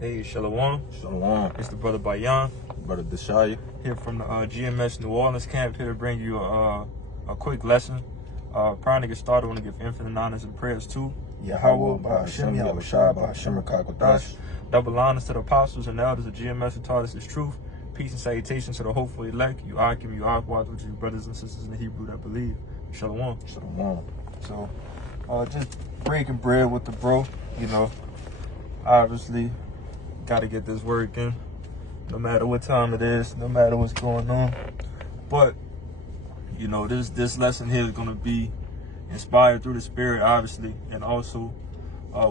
Hey, Shalom. Shalom. It's the brother Bayan. Brother Deshaya. Here from the GMS New Orleans camp, here to bring you a quick lesson. Prior to get started, I want to give infinite honors and prayers to Yahweh, Ba'ashem, Yahushua, Ba'ashem, Rakakodash. Double honors to the apostles and the elders of GMS who taught us this truth. Peace and salutations to the hopeful elect. You Akim, you Akwad, which you brothers and sisters in the Hebrew that believe. Shalom. Shalom. So, just breaking bread with the bro. You know, obviously, got to get this work in, no matter what time it is, no matter what's going on. But, you know, this lesson here is going to be inspired through the Spirit, obviously, and also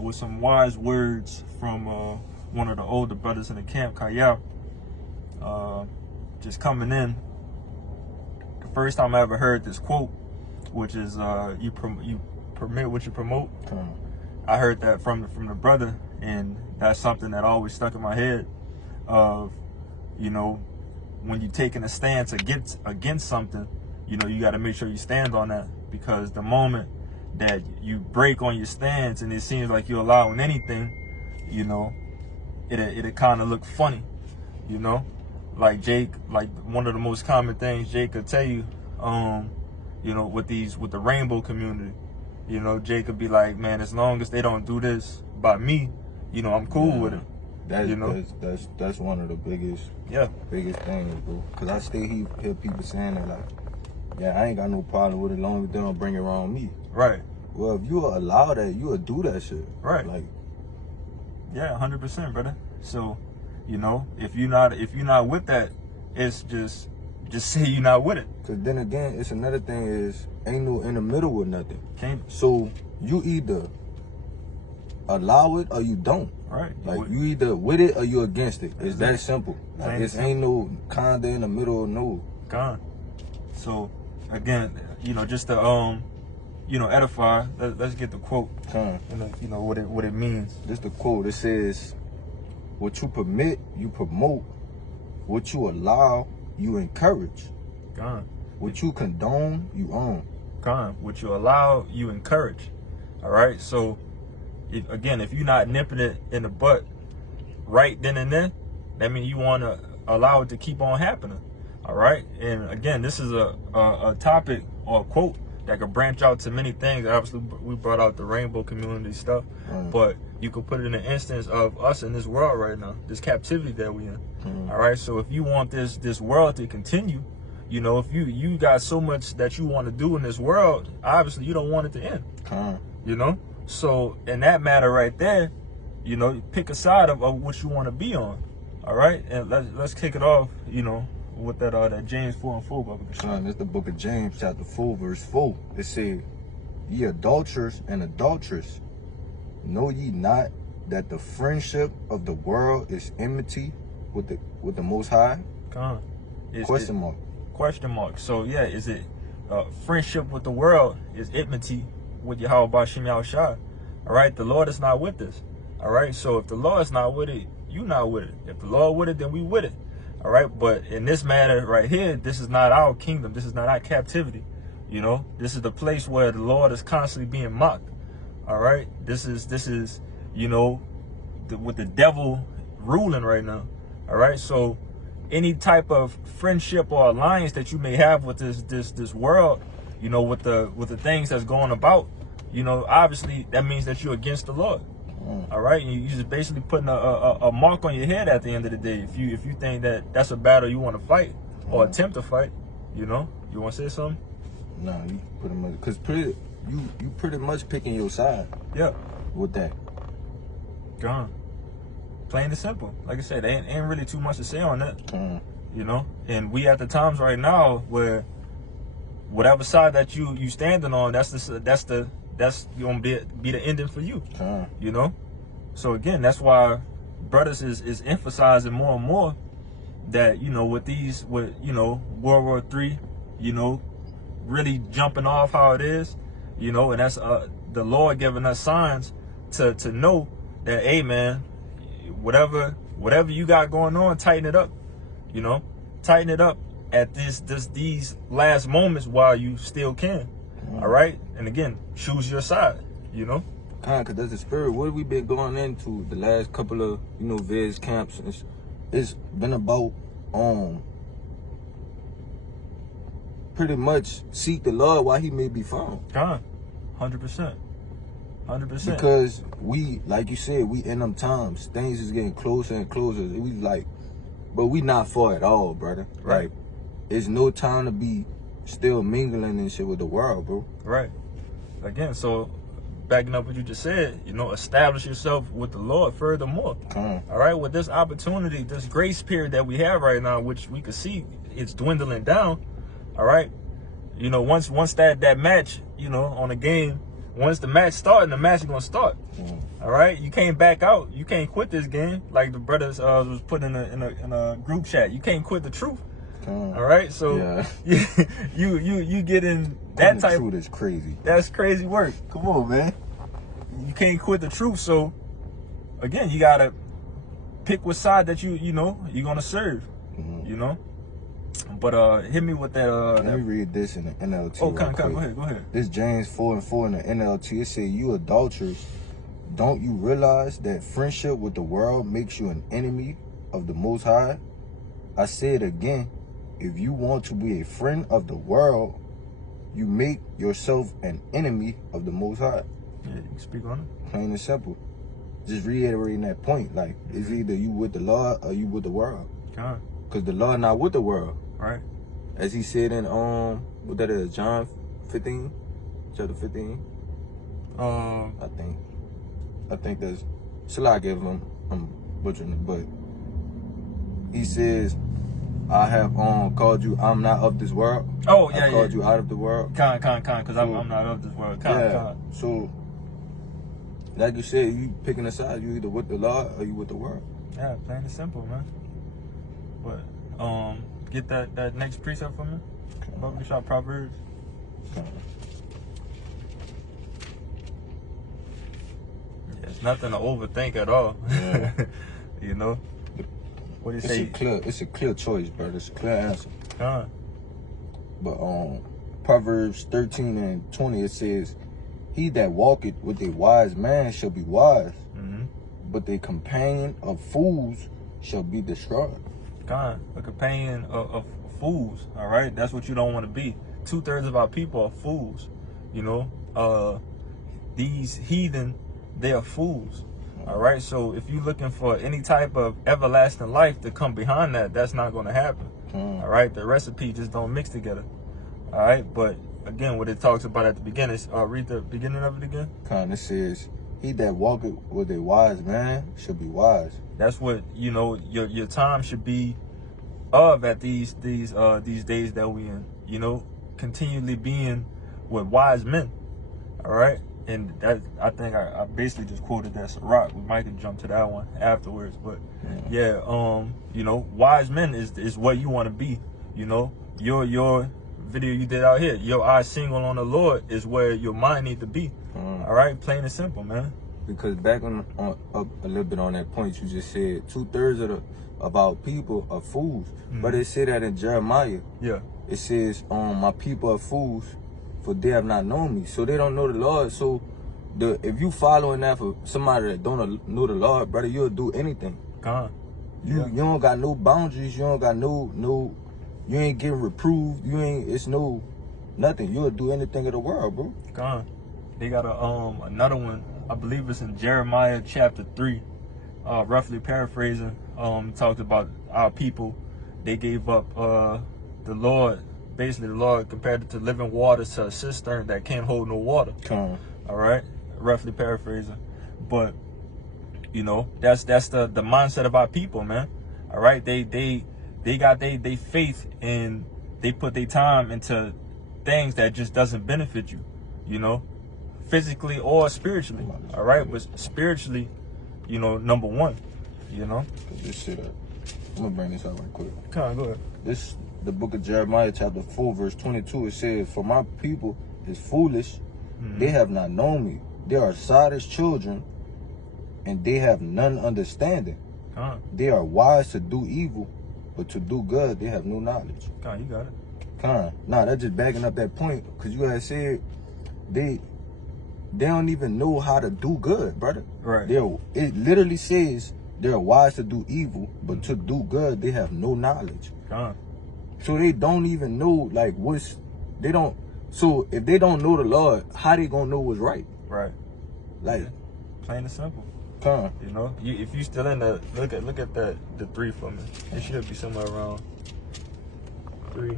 with some wise words from one of the older brothers in the camp, Kayal. Just coming in, the first time I ever heard this quote, which is you permit what you promote. I heard that from the brother, and that's something that always stuck in my head. Of, you know, when you're taking a stance against something, you know, you got to make sure you stand on that, because the moment that you break on your stance and it seems like you're allowing anything, you know, it kind of look funny, you know. Like Jake, like one of the most common things Jake could tell you, you know, with the rainbow community, you know, Jake could be like, man, as long as they don't do this by me, you know, I'm cool with it. That's, you know, that's one of the biggest things, bro. Cause I still hear people saying that, like, yeah, I ain't got no problem with it, as long as they don't bring it around me. Right. Well, if you allow that, you will do that shit. Right. Like, yeah, 100%, brother. So, you know, if you're not with that, it's just say you're not with it. Cause then again, it's another thing is ain't no in the middle with nothing. Can't. So you either allow it or you don't. Right. Like you either with it or you against it. It's that simple. Like, ain't no kinda in the middle or no. Gone. So again, you know, just to you know, edify. Let's get the quote. You know what it means. This the quote. It says, "What you permit, you promote. What you allow, you encourage. Gone. What you condone, you own." Gone. What you allow, you encourage. All right. So, again, if you're not nipping it in the butt right then and there, that means you want to allow it to keep on happening. All right. And again, this is a topic or a quote that could branch out to many things. Obviously, we brought out the rainbow community stuff, but you could put it in an instance of us in this world right now, this captivity that we in. All right. So if you want this world to continue, you know, if you got so much that you want to do in this world, obviously you don't want it to end. You know. So in that matter right there, you know, pick a side of what you want to be on. All right. And let's kick it off, you know, with that James 4:4 book. It's the book of James, chapter 4, verse 4. It said, "Ye adulterers and adulteress, know ye not that the friendship of the world is enmity with the Most High?" Question mark. So yeah, is it friendship with the world is enmity with Yahweh Ba'ashem Yahushua? All right, the Lord is not with us. All right, so if the Lord is not with it, you not with it. If the Lord with it, then we with it. All right, but in this matter right here, this is not our kingdom. This is not our captivity. You know, this is the place where the Lord is constantly being mocked. All right, this is you know, with the devil ruling right now. All right, so any type of friendship or alliance that you may have with this world, you know, with the things that's going about, you know, obviously that means that you're against the Lord. All right, and you're just basically putting a mark on your head at the end of the day. If you think that that's a battle you want to fight or attempt to fight, you know, you want to say something? No, you pretty much, cause you pretty much picking your side. Yeah. With that. Gone. Plain and simple. Like I said, ain't really too much to say on that. You know, and we at the times right now where whatever side that you standing on, that's gonna be the ending for you. You know, so again, that's why brothers is emphasizing more and more that, you know, with you know, World War III, you know, really jumping off how it is, you know, and that's the Lord giving us signs to know that, hey man, whatever you got going on, tighten it up. You know, tighten it up at these last moments while you still can. All right, and again, choose your side. You know. Cause that's the spirit. What have we been going into the last couple of, Viz camps? It's been about pretty much seek the Lord while he may be found. 100%. Because we, like you said, we in them times. Things is getting closer and closer. But we not far at all, brother. Right. Like, it's no time to be still mingling and shit with the world, bro. Right. Again, so backing up what you just said, establish yourself with the Lord furthermore. All right, with this opportunity, this grace period that we have right now, which we can see it's dwindling down. All right, once that match, on the game, once the match starts, the match is gonna start. All right, you can't back out. You can't quit this game, like the brothers was put in a group chat. You can't quit the truth. All right, so yeah. you get in that type. Truth is crazy. That's crazy work. Come on, man. You can't quit the truth. So again, you gotta pick what side that you're gonna serve. But hit me with that. Let me read this in the NLT. Oh, go ahead. This James 4:4 in the NLT. It says, "You adulterers, don't you realize that friendship with the world makes you an enemy of the Most High? I say it again. If you want to be a friend of the world, you make yourself an enemy of the Most High." Yeah, you can speak on it. Plain and simple. Just reiterating that point. Like, it's either you with the Lord or you with the world. Because the Lord not with the world. Right. As he said in what that is, John 15, chapter 15. I think that's Salah gave him. I'm butchering it, but he says, "I have called you. I'm not of this world." Oh yeah, I called you out of the world. Because I'm not of this world. So, like you said, you picking a side. You either with the Lord or you with the world. Yeah, plain and simple, man. But get that next precept for me. Bubble Shop Proverbs. Yeah, it's nothing to overthink at all. Yeah. What do you say? It's a clear choice, brother. It's a clear answer. But Proverbs 13:20, it says, "He that walketh with a wise man shall be wise, but the companion of fools shall be destroyed." A companion of fools. All right, that's what you don't want to be. 2/3 of our people are fools. These heathen, they are fools. All right, so if you're looking for any type of everlasting life to come behind that, that's not going to happen. All right, the recipe just don't mix together. All right, but again, what it talks about at the beginning, read the beginning of it again. It says, "He that walketh with a wise man shall be wise." That's what your time should be of at these days that we in. Continually being with wise men. All right. And that, I think I basically just quoted that Sirach. We might have jumped to that one afterwards, but yeah, wise men is what you want to be. Your video you did out here, your eyes single on the Lord is where your mind need to be. All right, plain and simple, man. Because back on a little bit on that point you just said, 2/3 of our people are fools. But it said that in Jeremiah. Yeah. It says, "My people are fools, for they have not known me." So they don't know the Lord. So if you following that for somebody that don't know the Lord, brother, you'll do anything. You don't got no boundaries. You don't got no. You ain't getting reproved. It's nothing. You'll do anything in the world, bro. They got another one. I believe it's in Jeremiah chapter 3. Roughly paraphrasing. Talked about our people. They gave up the Lord. Basically, the Lord compared it to living water to a cistern that can't hold no water. All right, roughly paraphrasing, but that's the mindset of our people, man. All right, they got they faith and they put their time into things that just doesn't benefit you, physically or spiritually. All right, but spiritually, number one, This shit I'm gonna bring this out right quick. Go ahead. This the book of Jeremiah chapter 4 verse 22. It says, "For my people is foolish, they have not known me. They are sottish children, and they have none understanding. They are wise to do evil, but to do good they have no knowledge." You got it. Nah, that's just backing up that point, because you guys said they don't even know how to do good, brother. Right. It literally says they're wise to do evil, but to do good, they have no knowledge. So they don't even know, like, so if they don't know the Lord, how they gonna know what's right? Right. Like, yeah. Plain and simple. You know, if you still in the, look at the 3 for me. It should be somewhere around 3.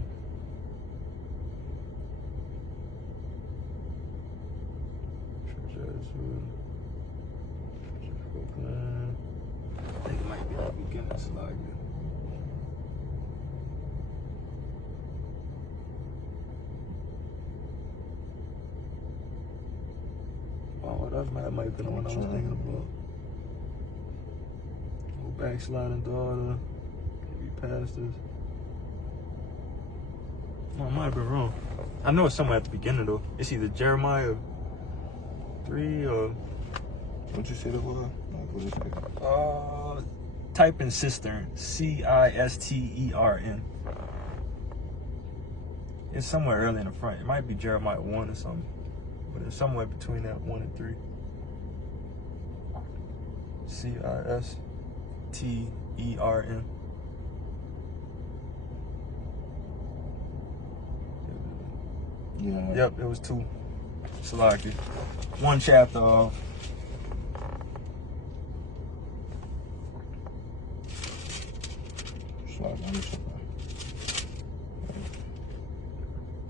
I think it might be the beginning slide. Oh, that might have been the one I was thinking about. Oh, backsliding daughter. Maybe pastors. Oh, I might have been wrong. I know it's somewhere at the beginning though. It's either Jeremiah 3 or. What you say that was? Type in cistern. Cistern. It's somewhere early in the front. It might be Jeremiah 1 or something. But it's somewhere between that 1 and 3. Cistern. Yeah. Yep, it was 2. Salaki. 1 chapter off.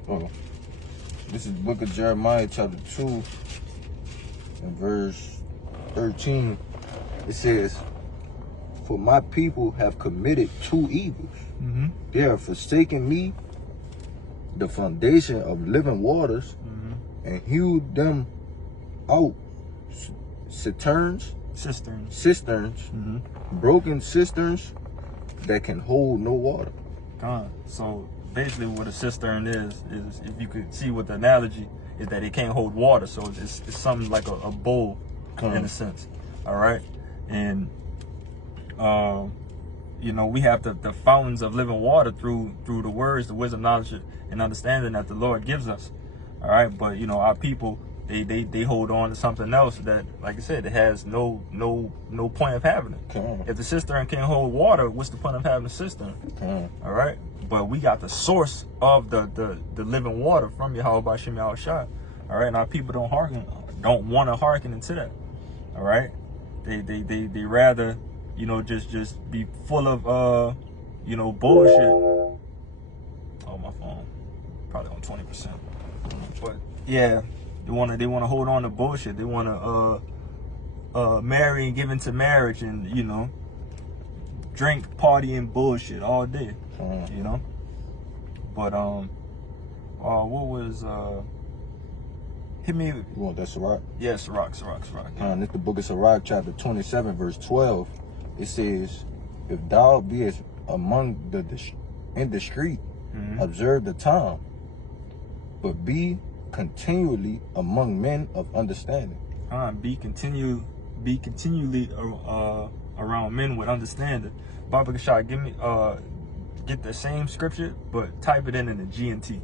Oh, this is the book of Jeremiah, chapter 2, and verse 13. It says, "For my people have committed 2 evils. They have forsaken me, the foundation of living waters, and hewed them out cisterns, broken cisterns that can hold no water." So basically what a cistern is if you could see what the analogy is, that it can't hold water. So it's something like a bowl in a sense. All right. And, you know, we have the fountains of living water through the words, the wisdom, knowledge, and understanding that the Lord gives us. All right. But, you know, our people, they hold on to something else that, like I said, it has no point of having it. If the cistern can't hold water, what's the point of having a cistern? All right. But we got the source of the living water from Yahweh Bashim Yahushua. All right. And our people don't want to hearken into that. All right. They rather, you know, just be full of you know, bullshit. Oh, my phone probably on 20%. But yeah, they wanna hold on to bullshit. They wanna marry and give into marriage, and, you know, drink, party, and bullshit all day. You know. But what was hit me? You want that Sirach? Yeah, Sirach. This the book of Sirach, chapter 27, verse 12. It says, "If thou beest among in the street, observe the time, but be continually among men of understanding." Be continually around men with understanding. Baba Kashai, give me get the same scripture, but type it in the GNT.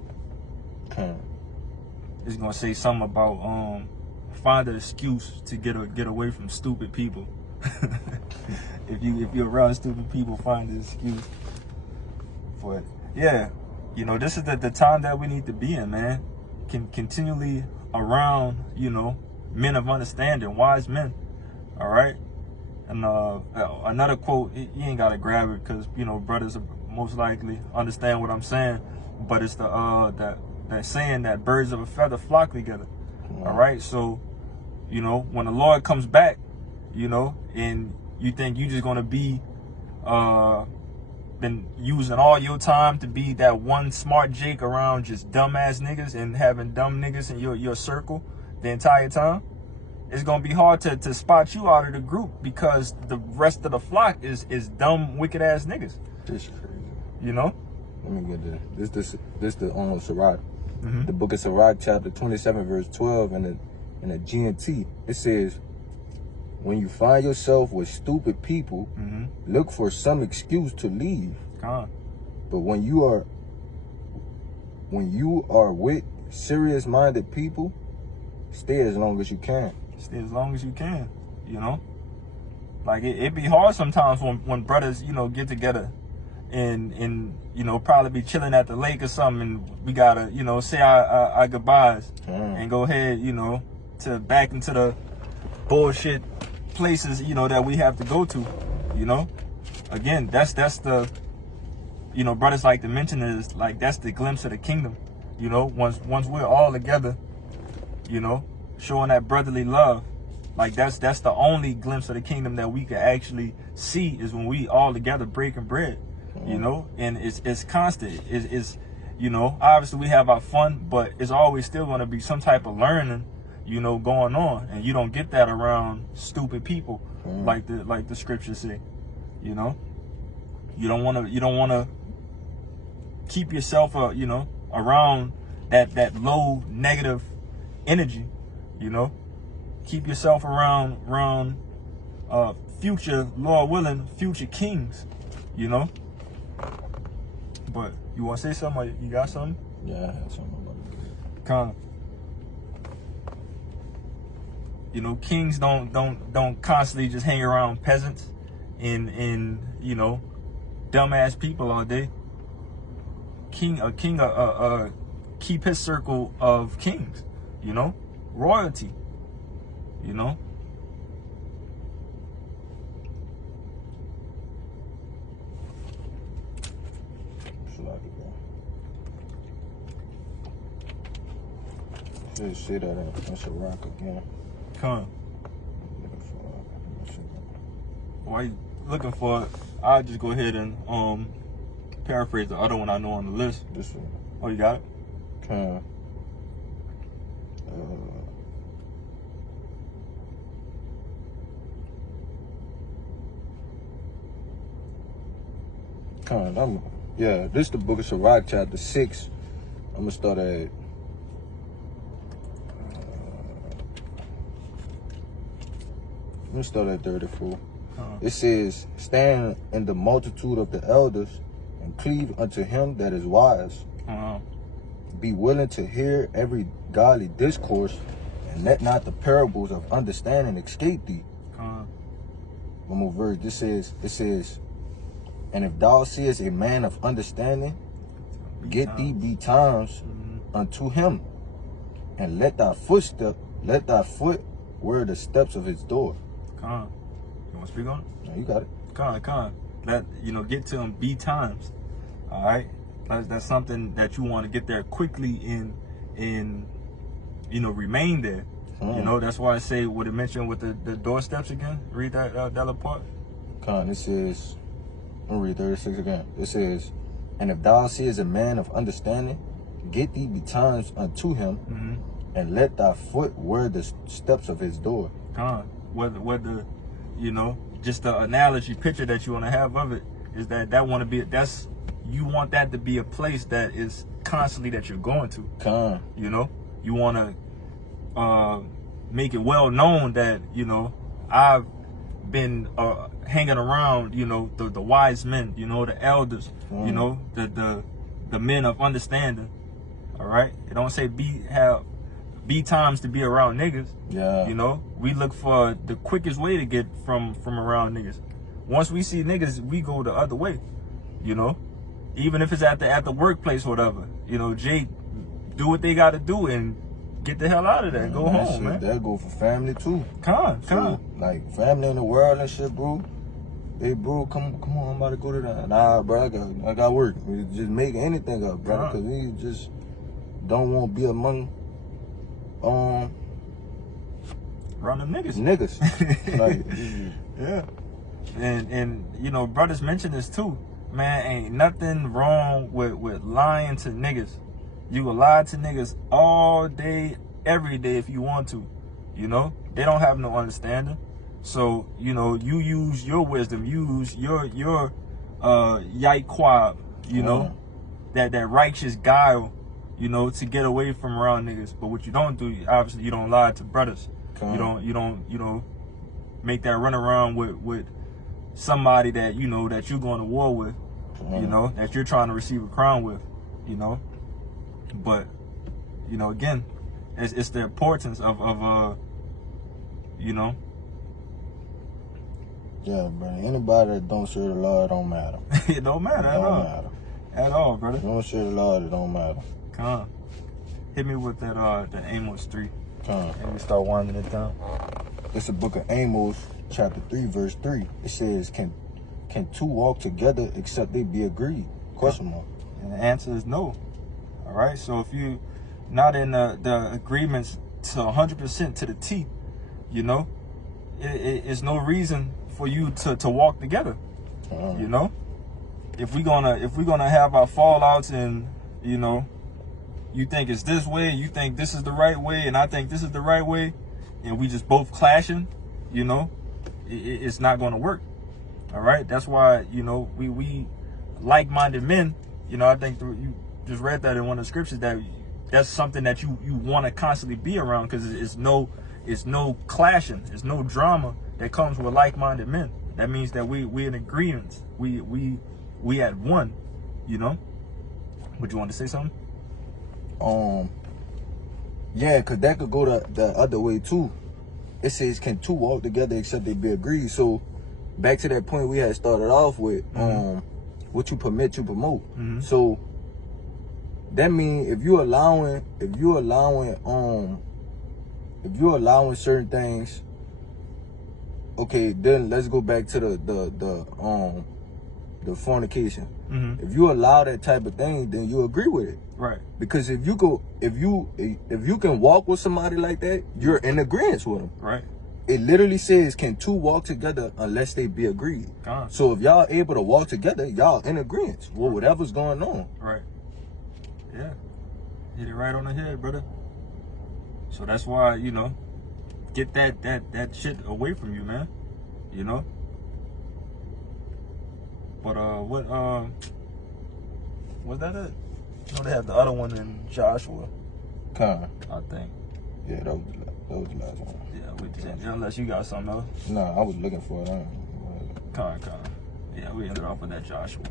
It's gonna say something about find an excuse to get away from stupid people. if you're around stupid people, find an excuse. But yeah, you know, this is the time that we need to be in, man. Continually around, you know, men of understanding, wise men. All right. And another quote, you ain't gotta grab it because, you know, brothers are most likely understand what I'm saying. But it's that saying that birds of a feather flock together. All right. So, you know, when the Lord comes back, you know, and you think you just gonna be been using all your time to be that one smart Jake around just dumbass niggas and having dumb niggas in your circle the entire time, it's gonna be hard to spot you out of the group because the rest of the flock is dumb, wicked ass niggas. This crazy. You know? Let me get this the Sirach. The book of Sirach, chapter 27, verse 12, in the GNT. It says, "When you find yourself with stupid people, look for some excuse to leave. But when you are with serious-minded people, stay as long as you can. Stay as long as you can, you know? Like, it be hard sometimes when brothers, you know, get together and you know, probably be chilling at the lake or something, and we gotta, you know, say our goodbyes and go ahead, you know, back into the bullshit places, you know, that we have to go to, you know? Again, that's the, you know, brothers like to mention is like, that's the glimpse of the kingdom, you know? Once we're all together, you know, showing that brotherly love, like that's the only glimpse of the kingdom that we can actually see, is when we all together breaking bread, you know? And it's constant. It's you know, obviously we have our fun, but it's always still going to be some type of learning, you know, going on, and you don't get that around stupid people, like the scriptures say, you know. You don't want to keep yourself, you know, around that low negative energy, you know. Keep yourself around future, Lord willing, future kings, you know. But you want to say something? Or you got something? Yeah, I have something about it. Kind of. You know, kings don't constantly just hang around peasants and you know, dumbass people all day. A king keep his circle of kings, you know, royalty, you know. Just say that that's a rock again. Come. While you looking for it, I'll just go ahead and paraphrase the other one I know on the list. This one. Oh, you got it? Yeah, this is the book of Sirach, chapter 6. I'm gonna start at I'm gonna start at 34. It says, stand in the multitude of the elders and cleave unto him that is wise. Be willing to hear every godly discourse, and let not the parables of understanding escape thee. One more verse. It says, and if thou seest a man of understanding, get thee betimes unto him, and let thy foot wear the steps of his door. You want to speak on it? No, you got it. Let, you know, get to him betimes. All right, that's something that you want to get there quickly and you know, remain there. You know, that's why I say what it mentioned with the doorsteps again. Read that little part. It says, I'm gonna read 36 again. It says, and if thou seest a man of understanding, get thee betimes unto him, and let thy foot wear the steps of his door. Whether you know, just the analogy picture that you want to have of it is that you want that to be a place that is constantly that you're going to. You know, you want to make it well known that, you know, I've been hanging around, you know, the wise men, you know, the elders, you know, the men of understanding. All right, it don't say be times to be around niggas. Yeah. You know, we look for the quickest way to get from around niggas. Once we see niggas, we go the other way. You know, even if it's at the workplace or whatever. You know, Jake, do what they got to do and get the hell out of there. Go home, man. That go for family too. Like family in the world and shit, bro. Hey, bro, come on, I'm about to go to that. Nah, bro, I got work. We just make anything up, bro, because we just don't want to be among around them niggas. Like, yeah. And you know, brothers mention this too. Man, ain't nothing wrong with lying to niggas. You will lie to niggas all day, every day if you want to. You know, they don't have no understanding. So, you know, you use your wisdom, use your yaikwab, you know, that righteous guile, you know, to get away from around niggas. But what you don't do, obviously, you don't lie to brothers. You don't, you know, make that run around with somebody that, you know, that you're going to war with, you know, that you're trying to receive a crown with, you know. But, you know, again, It's the importance of you know. Yeah, brother. Anybody that don't serve the Lord, it don't matter. It don't matter at all. Matter. At all, brother. Don't serve the Lord, it don't matter. Come on. Hit me with that the Amos 3. Come on. And we start winding it down. It's the book of Amos, chapter 3, verse 3. It says, Can two walk together except they be agreed? Question mark. And the answer is no. All right. So if you not in the agreements to 100% to the T, you know, it's no reason for you to walk together. You know, if we're gonna have our fallouts, and you know, you think it's this way, you think this is the right way, and I think this is the right way, and we just both clashing, you know, it's not gonna work. All right. That's why, you know, we like-minded men, you know, I think you just read that in one of the scriptures, that's something that you want to constantly be around, because it's no clashing, it's no drama that comes with like-minded men. That means that we in agreement, we at one, you know. Would you want to say something? Yeah, because that could go the other way too. It says, can two walk together except they be agreed? So back to that point we had started off with, what you permit, you promote. So that means if you're allowing certain things, okay, then let's go back to the fornication. If you allow that type of thing, then you agree with it. Right. Because if you can walk with somebody like that, you're in agreement with them. Right. It literally says, can two walk together unless they be agreed? So if y'all able to walk together, y'all in agreement with whatever's going on. Right. Yeah. Hit it right on the head, brother. So that's why, you know, get that shit away from you, man. You know? But what was that it? You know, they have the other one in Joshua. I think. Yeah, that was the last one. Yeah, unless you got something else. Nah, I was looking for it. Yeah, we ended off with that Joshua.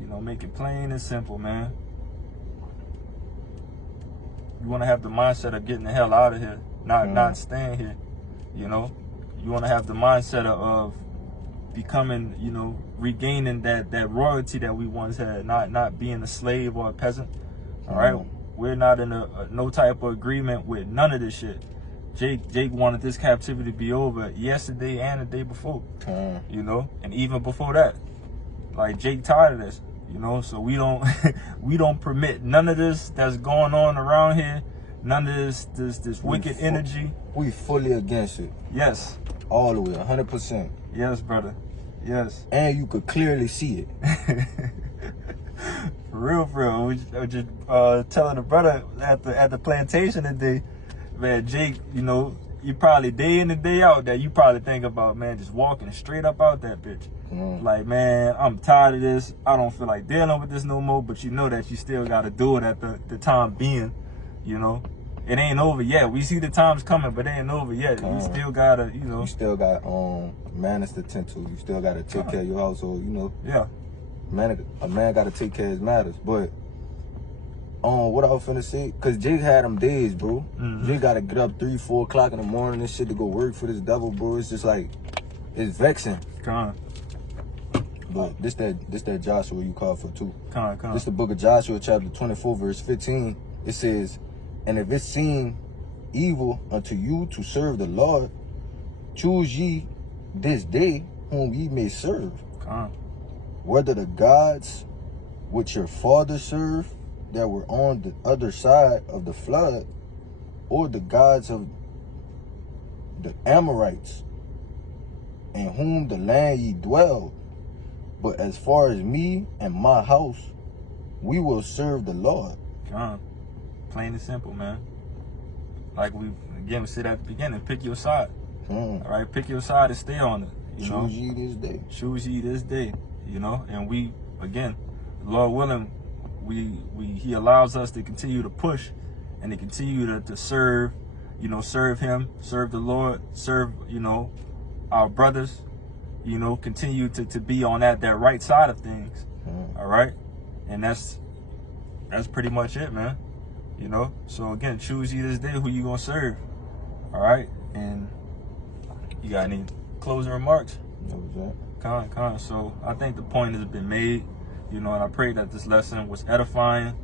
You know, make it plain and simple, man. You want to have the mindset of getting the hell out of here, not staying here. You know, you want to have the mindset of becoming, you know, regaining that royalty that we once had, not being a slave or a peasant. All right, we're not in no type of agreement with none of this shit. Jake wanted this captivity to be over yesterday and the day before, you know, and even before that. Like, Jake tired of this, you know, so we don't permit none of this that's going on around here, none of this wicked energy. We fully against it. Yes. All the way, 100%. Yes, brother. Yes. And you could clearly see it. For real. We just telling the brother at the plantation today, man, Jake, you know, you probably day in and day out that you probably think about, man, just walking straight up out that bitch. Like, man, I'm tired of this. I don't feel like dealing with this no more, but you know that you still got to do it at the time being, you know. It ain't over yet. We see the time's coming, but it ain't over yet. You still got to, you know. You still got manners to tend to. You still got to take care of your household, you know. Yeah. A man got to take care of his matters, but what I was finna say, cause Jake had them days, bro. Jake gotta get up 3, 4 o'clock in the morning and shit to go work for this devil, bro. It's just like, it's vexing. But this that Joshua you called for too. This the book of Joshua, chapter 24, verse 15. It says, and if it seem evil unto you to serve the Lord, choose ye this day whom ye may serve. Whether the gods which your fathers served that were on the other side of the flood, or the gods of the Amorites, in whom the land ye dwelled. But as far as me and my house, we will serve the Lord. Plain and simple, man. Like we said at the beginning, pick your side. All right, pick your side and stay on it. Choose ye this day. Choose ye this day. You know, and we, again, Lord willing, he allows us to continue to push and to continue to serve, you know, serve him, serve the Lord, serve, you know, our brothers, you know, continue to be on that right side of things. All right. And that's pretty much it, man. You know? So again, choose you this day who you gonna serve. All right? And you got any closing remarks? That was that. Con. So I think the point has been made. You know, and I pray that this lesson was edifying.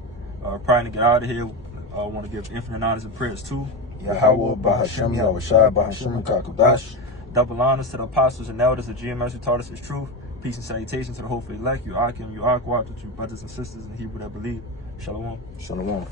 Praying to get out of here. I want to give infinite honors and prayers too. Yahweh, Bahashem, Yahushua, Bahashem, Kakodash. Double honors to the apostles and elders of GMS who taught us His truth. Peace and salutations to the whole elect. You Akim, you Akwat, to you brothers and sisters in Hebrew that believe. Shalom. Shalom.